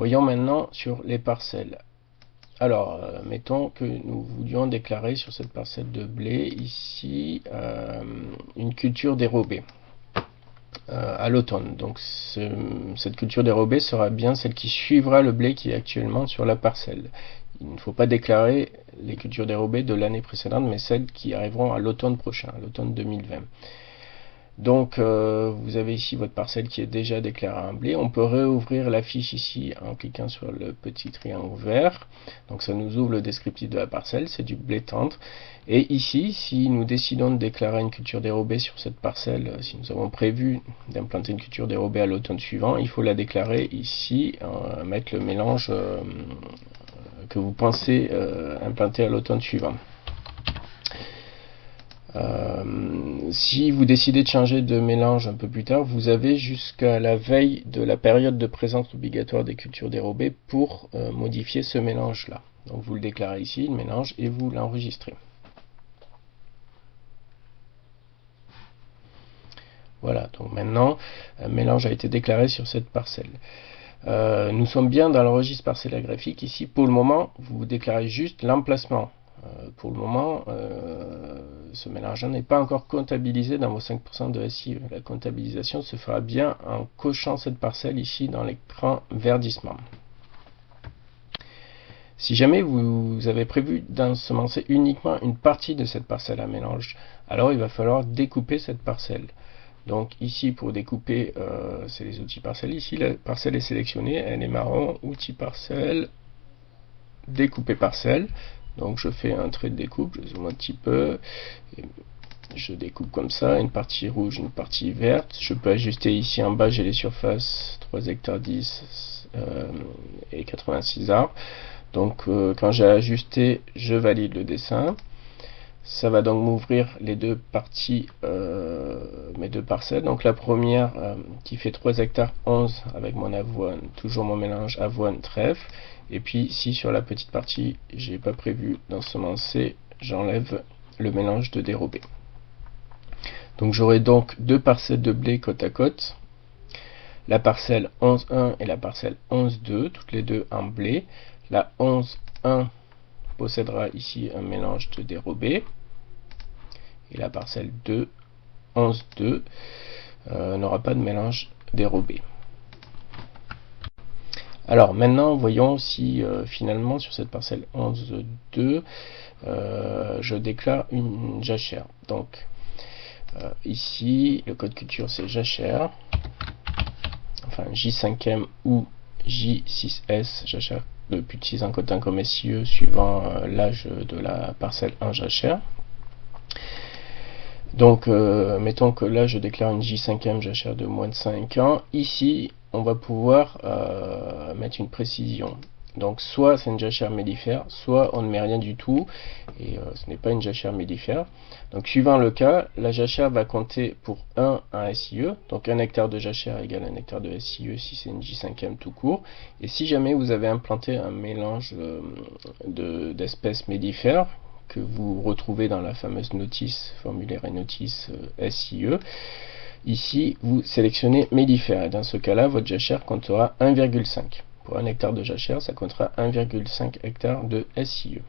Voyons maintenant sur les parcelles. Alors, mettons que nous voulions déclarer sur cette parcelle de blé ici une culture dérobée à l'automne. Donc cette culture dérobée sera bien celle qui suivra le blé qui est actuellement sur la parcelle. Il ne faut pas déclarer les cultures dérobées de l'année précédente, mais celles qui arriveront à l'automne prochain, à l'automne 2020. Donc vous avez ici votre parcelle qui est déjà déclarée en blé. On peut réouvrir la fiche ici en cliquant sur le petit triangle vert. Donc ça nous ouvre le descriptif de la parcelle, c'est du blé tendre. Et ici, si nous décidons de déclarer une culture dérobée sur cette parcelle, si nous avons prévu d'implanter une culture dérobée à l'automne suivant, il faut la déclarer ici, mettre le mélange que vous pensez implanter à l'automne suivant. Si vous décidez de changer de mélange un peu plus tard, vous avez jusqu'à la veille de la période de présence obligatoire des cultures dérobées pour modifier ce mélange-là. Donc vous le déclarez ici, le mélange, et vous l'enregistrez. Voilà, donc maintenant, un mélange a été déclaré sur cette parcelle. Nous sommes bien dans le registre parcellaire graphique. Ici, pour le moment, vous déclarez juste l'emplacement. Pour le moment, ce mélange n'est pas encore comptabilisé dans vos 5% de SIE. La comptabilisation se fera bien en cochant cette parcelle ici dans l'écran verdissement. Si jamais vous avez prévu d'ensemencer uniquement une partie de cette parcelle à mélange, alors il va falloir découper cette parcelle. Donc ici pour découper, c'est les outils parcelles. Ici la parcelle est sélectionnée, elle est marron, outils parcelle, découper parcelle. Donc je fais un trait de découpe, je zoome un petit peu, et je découpe comme ça, une partie rouge, une partie verte. Je peux ajuster ici en bas, j'ai les surfaces 3 hectares 10 et 86 arbres. Donc quand j'ai ajusté, je valide le dessin. Ça va donc m'ouvrir les deux parties, mes deux parcelles. Donc la première qui fait 3 hectares 11 avec mon avoine, toujours mon mélange avoine trèfle. Et puis ici sur la petite partie, j'ai pas prévu d'ensemencer, j'enlève le mélange de dérobé. Donc j'aurai donc deux parcelles de blé côte à côte. La parcelle 11.1 et la parcelle 11.2, toutes les deux en blé. La 11.1 possédera ici un mélange de dérobé. Et la parcelle 2, 11.2, n'aura pas de mélange dérobé. Alors maintenant, voyons si finalement sur cette parcelle 11.2, je déclare une jachère. Donc ici, le code culture c'est jachère, enfin J5M ou J6S, jachère de plus de 6 ans cotin comme SIE suivant l'âge de la parcelle en jachère. Donc mettons que là je déclare une J5M jachère de moins de 5 ans. Ici on va pouvoir mettre une précision. Donc soit c'est une jachère mellifère, soit on ne met rien du tout et ce n'est pas une jachère mellifère. Donc suivant le cas, la jachère va compter pour 1 un SIE, donc 1 hectare de jachère égale 1 hectare de SIE si c'est une J5M tout court. Et si jamais vous avez implanté un mélange d'espèces mellifères, que vous retrouvez dans la fameuse notice, formulaire et notice SIE, ici vous sélectionnez mellifère et dans ce cas là votre jachère comptera 1,5. Pour 1 hectare de jachère ça comptera 1,5 hectare de SIE.